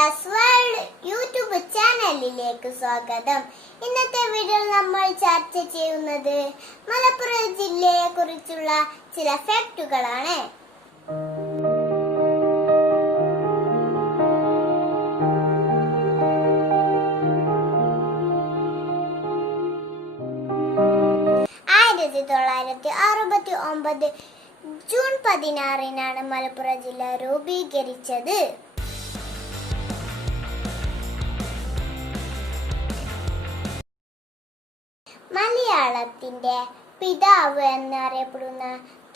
Aira's world YouTube ചാനലിലേക്ക് സ്വാഗതം. ഇന്നത്തെ വീഡിയോയിൽ നമ്മൾ ചർച്ച ചെയ്യുന്നത് മലപ്പുറം ജില്ലയെ കുറിച്ചുള്ള ചില ഫാക്റ്റുകളാണ്. ജൂൺ 16 മലപ്പുറം ജില്ല രൂപീകരിച്ചത്. മലയാളത്തിന്റെ പിതാവ് എന്നറിയപ്പെടുന്ന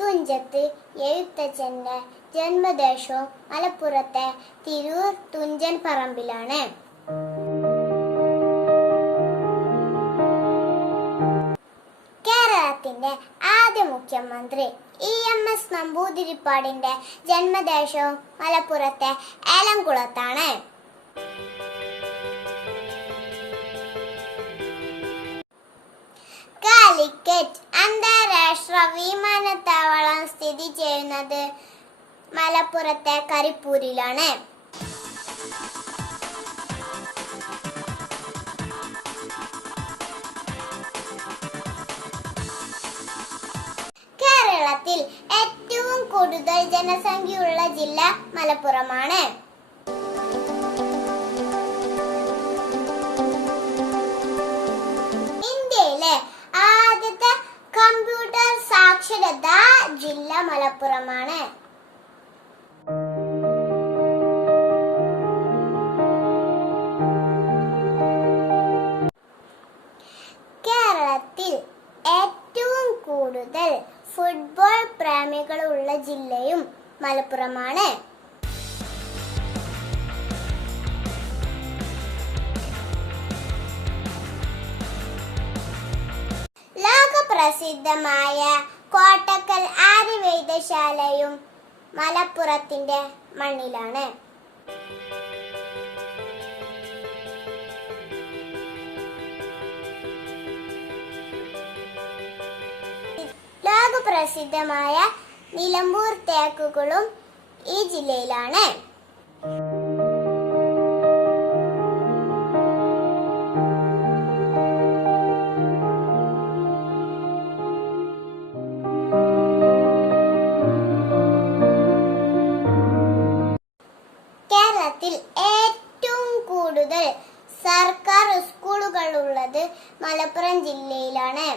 തുഞ്ചത്ത് എഴുത്തച്ഛന്റെ ജന്മദേശവും മലപ്പുറത്തെ തിരൂർ തുഞ്ചൻ പറമ്പിലാണ്. കേരളത്തിന്റെ ആദ്യ മുഖ്യമന്ത്രി EMS നമ്പൂതിരിപ്പാടിന്റെ ജന്മദേശവും മലപ്പുറത്തെ ഏലംകുളത്താണ്. കാലിക്കറ്റ് അന്താരാഷ്ട്ര വിമാനത്താവളം സ്ഥിതി ചെയ്യുന്നത് മലപ്പുറത്തെ കരിപ്പൂരിലാണ്. കേരളത്തിൽ ഏറ്റവും കൂടുതൽ ജനസംഖ്യയുള്ള ജില്ല മലപ്പുറമാണ്. ഇന്ത്യയിലെ ആദ്യത്തെ കമ്പ്യൂട്ടർ സാക്ഷരതാ ജില്ല മലപ്പുറമാണ്. കേരളത്തിൽ ഏറ്റവും കൂടുതൽ ഫുട്ബോൾ പ്രേമികളുള്ള ജില്ലയും മലപ്പുറമാണ്. ലോകപ്രസിദ്ധമായ കോട്ടക്കൽ ആര്യവൈദ്യശാലയും മലപ്പുറത്തിന്റെ മണ്ണിലാണ്. ലോകപ്രസിദ്ധമായ നിലമ്പൂർ തേക്കുകളും ഈ ജില്ലയിലാണ്. കേരളത്തിൽ ഏറ്റവും കൂടുതൽ സർക്കാർ സ്കൂളുകൾ ഉള്ളത് മലപ്പുറം ജില്ലയിലാണ്.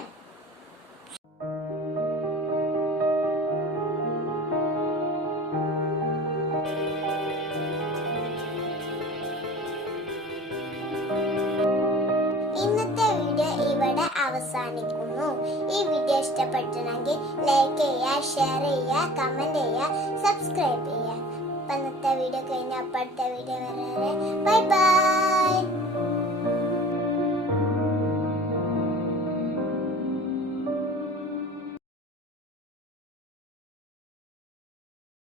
ഇന്നത്തെ വീഡിയോ ഇവിടെ അവസാനിക്കുന്നു. ഈ വീഡിയോ ഇഷ്ടപ്പെട്ടെങ്കിൽ ലൈക്ക് ചെയ്യുക, ഷെയർ ചെയ്യുക, കമന്റ് ചെയ്യുക, സബ്സ്ക്രൈബ് ചെയ്യുക. ഇന്നത്തെ വീഡിയോ കഴിഞ്ഞ അപ്പോഴത്തെ വീഡിയോ വരെ ബൈ ബൈ.